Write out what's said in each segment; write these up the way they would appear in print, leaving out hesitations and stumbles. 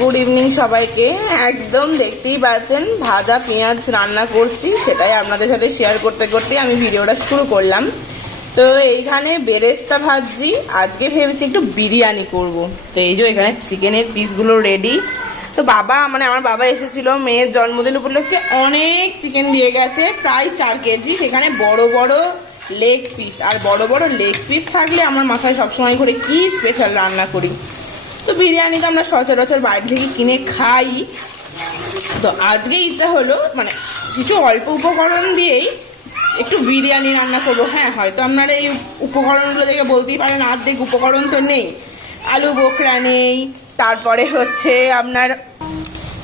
Good evening সবাইকে। একদম দেখতেই পাচ্ছেন ভাজা পেঁয়াজ রান্না করছি, সেটাই আপনাদের সাথে শেয়ার করতে করতে আমি ভিডিওটা শুরু করলাম। তো এইখানে বেরেস্তা ভাজছি, আজকে ভেবেছি একটু বিরিয়ানি করব। তো এই যে এখানে চিকেনের পিসগুলো রেডি। তো আমার বাবা এসেছিল মেয়ের জন্মদিন উপলক্ষে, অনেক চিকেন দিয়ে গেছে, প্রায় 4 কেজি। সেখানে বড় বড় লেগ পিস, আর বড় বড় লেগ পিস থাকলে আমার মাথায় সবসময় করে কি স্পেশাল রান্না করি। তো বিরিয়ানি তো আমরা সচরাচর বাইরে থেকে কিনে খাই, তো আজকে ইচ্ছা হলো মানে কিছু অল্প উপকরণ দিয়েই একটু বিরিয়ানি রান্না করবো। হ্যাঁ, হয়তো আপনারা এই উপকরণগুলো দেখে বলতেই পারেন অর্ধেক উপকরণ তো নেই। আলু বোখরা নেই, তারপরে হচ্ছে আপনার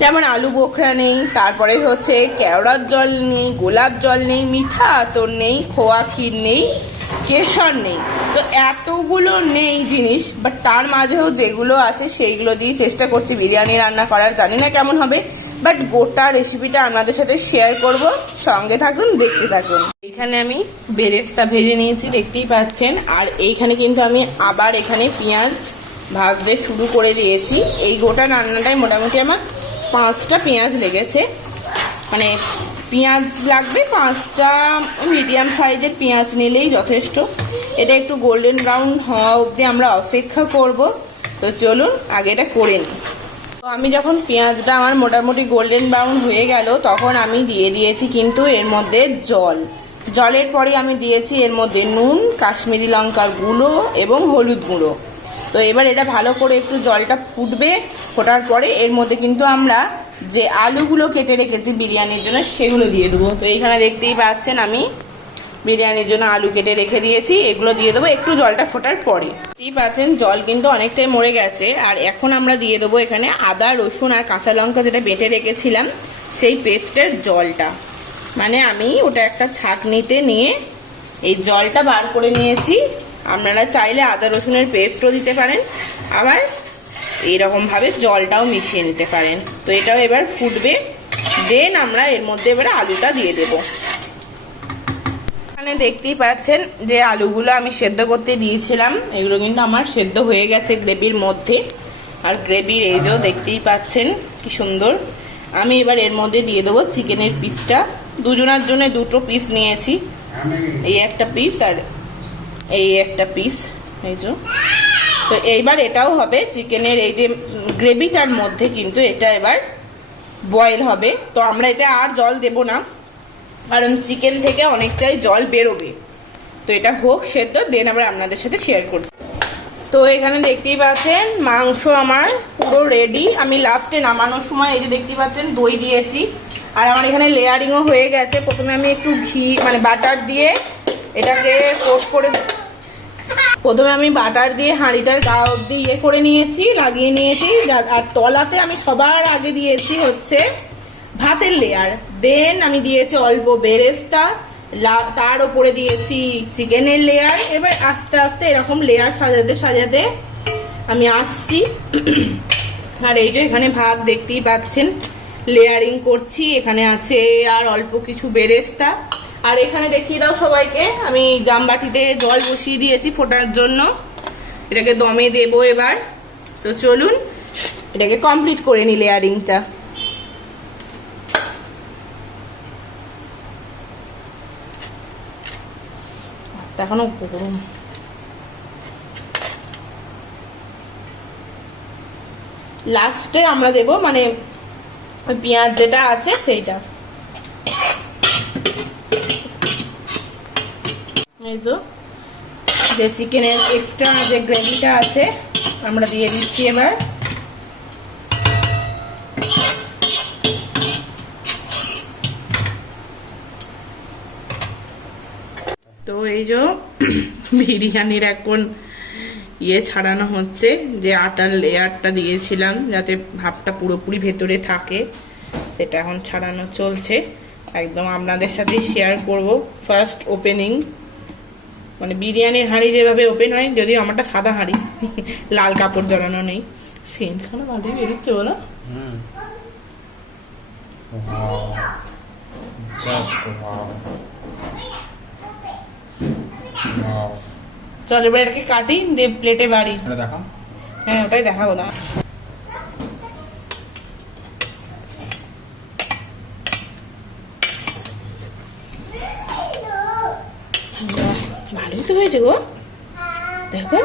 যেমন আলু বোখরা নেই, তারপরে হচ্ছে কেওড়ার জল নেই, গোলাপ জল নেই, মিঠা আতর নেই, খোয়া ক্ষীর নেই, কেশর নেই। তো এতগুলো নেই জিনিস, বাট তার মাঝেও যেগুলো আছে সেইগুলো দিয়ে চেষ্টা করছি বিরিয়ানি রান্না করার। জানি না কেমন হবে, বাট গোটা রেসিপিটা আপনাদের সাথে শেয়ার করব, সঙ্গে থাকুন, দেখতে থাকুন। এখানে আমি বেরেস্তা ভেজে নিয়েছি, দেখতেই পাচ্ছেন। আর এইখানে কিন্তু আমি আবার এখানে পেঁয়াজ ভাজতে শুরু করে দিয়েছি। এই গোটা রান্নাটাই মোটামুটি আমার 5টা পেঁয়াজ লেগেছে, মানে পেঁয়াজ লাগবে 5টা, মিডিয়াম সাইজের পেঁয়াজ নিলেই যথেষ্ট। এটা একটু গোল্ডেন ব্রাউন হওয়া অবধি আমরা অপেক্ষা করব। তো চলুন আগে এটা করে নিই। তো আমি যখন পেঁয়াজটা আমার মোটামুটি গোল্ডেন ব্রাউন হয়ে গেল, তখন আমি দিয়ে দিয়েছি কিন্তু এর মধ্যে জলের পরে আমি দিয়েছি এর মধ্যে নুন, কাশ্মীরি লঙ্কার গুঁড়ো এবং হলুদ গুঁড়ো। তো এবার এটা ভালো করে একটু জলটা ফুটবে, ফোটার পরে এর মধ্যে কিন্তু আমরা যে আলুগুলো কেটে রেখেছি বিরিয়ানির জন্য সেগুলো দিয়ে দেবো। তো এইখানে দেখতেই পাচ্ছেন আমি বিরিয়ানির জন্য আলু কেটে রেখে দিয়েছি, এগুলো দিয়ে দেবো একটু জলটা ফোটার পরে। দেখতেই পাচ্ছেন জল কিন্তু অনেকটাই মরে গেছে। আর এখন আমরা দিয়ে দেবো এখানে আদা, রসুন আর কাঁচা লঙ্কা যেটা বেটে রেখেছিলাম সেই পেস্টের জলটা। মানে আমি ওটা একটা ছাঁকনিতে নিয়ে এই জলটা বার করে নিয়েছি। আপনারা চাইলে আদা রসুনের পেস্টও দিতে পারেন, আবার এইরকমভাবে জলটাও মিশিয়ে নিতে পারেন। তো এটাও এবার ফুটবে, দেন আমরা এর মধ্যে এবারে আলুটা দিয়ে দেবো। এখানে দেখতেই পাচ্ছেন যে আলুগুলো আমি সেদ্ধ করতে দিয়েছিলাম, এগুলো কিন্তু আমার সেদ্ধ হয়ে গেছে গ্রেভির মধ্যে। আর গ্রেভির এই যে দেখতেই পাচ্ছেন কি সুন্দর। আমি এবার এর মধ্যে দিয়ে দেবো চিকেনের পিসটা। দুজনের জন্য 2টো পিস নিয়েছি, এই একটা পিস আর এই একটা পিস, এই যে। তো এইবার এটাও হবে চিকেনের এই যে গ্রেভিটার মধ্যে, কিন্তু এটা এবার বয়েল হবে। তো আমরা এতে আর জল দেব না, কারণ চিকেন থেকে অনেকটাই জল বেরোবে। তো এটা হোক সেদ্ধ, দেন আমরা আপনাদের সাথে শেয়ার করছি। তো এখানে দেখতেই পাচ্ছেন মাংস আমার পুরো রেডি। আমি লাস্টে নামানোর সময় এই যে দেখতেই পাচ্ছেন দই দিয়েছি, আর আমার এখানে লেয়ারিংও হয়ে গেছে। প্রথমে আমি একটু ঘি মানে বাটার দিয়ে এটাকে কোট করে, প্রথমে আমি বাটার দিয়ে হাঁড়িটার গা অব্দি করে নিয়েছি, লাগিয়ে নিয়েছি। আর তলাতে আমি সবার আগে দিয়েছি হচ্ছে ভাতের লেয়ার, দেন আমি দিয়েছি অল্প বেরেস্তা, তার উপরে দিয়েছি চিকেনের লেয়ার। এবার আস্তে আস্তে এরকম লেয়ার সাজাতে সাজাতে আমি আসছি। আর এই যে এখানে ভাত দেখতেই পাচ্ছেন লেয়ারিং করছি, এখানে আছে আর অল্প কিছু বেরেস্তা। আর এখানে দেখিয়ে দাও সবাইকে, আমি জামবাটিতে জল বসিয়ে দিয়েছি ফোটার জন্য, এটাকে দমে দেবো এবার। তো চলুন এটাকে কমপ্লিট করে নি লেয়ারিংটা। এখনো গরম। লাস্টে আমরা দেব মানে পেঁয়াজ যেটা আছে সেইটা। এই যে চিকেনের এক্সট্রা যে গ্রেভিটা আছে আমরা দিয়ে দিচ্ছি এবার। তো এই যে বিরিয়ানির এখন ছাড়ানো হচ্ছে, যে আটার লেয়ারটা দিয়েছিলাম যাতে ভাবটা পুরোপুরি ভেতরে থাকে, সেটা এখন ছাড়ানো চলছে। একদম আপনাদের সাথে শেয়ার করব ফার্স্ট ওপেনিং, মানে বিরিয়ানির হাঁড়ি যেভাবে ওপেন হয়, যদিও আমারটা সাদা হাঁড়ি, লাল কাপড় জড়ানো নেই। সেন্টখানে ভালোই বেরোচ্ছে বলো। চল এবার এটাকে কাটি, দিয়ে প্লেটে বাড়ি। হ্যাঁ ওটাই দেখাবো না। হয়েছে গো, দেখো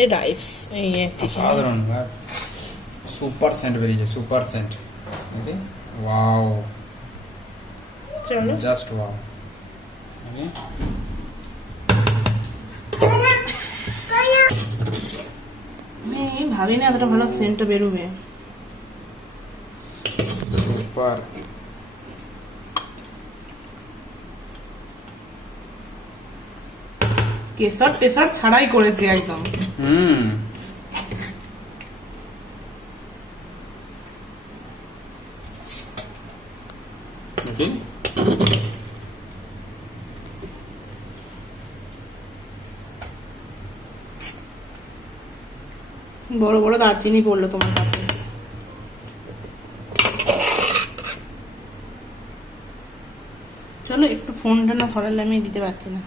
এই রাইস এই চিকেন সাধারণ সুপার সেন্ট বেরিয়েছে, সুপার সেন্ট। ওয়াও, চলো জাস্ট ওয়াও। আমি ভাবি না এতটা ভালো সেন্টটা বেরোবে। সুপার। কেশর টেশর ছাড়াই করেছি একদম। হুম, বড় বড় দারচিনি পড়লো তোমার কাছে। চলো একটু ফোনটা না ধরালে আমি দিতে পারছি না।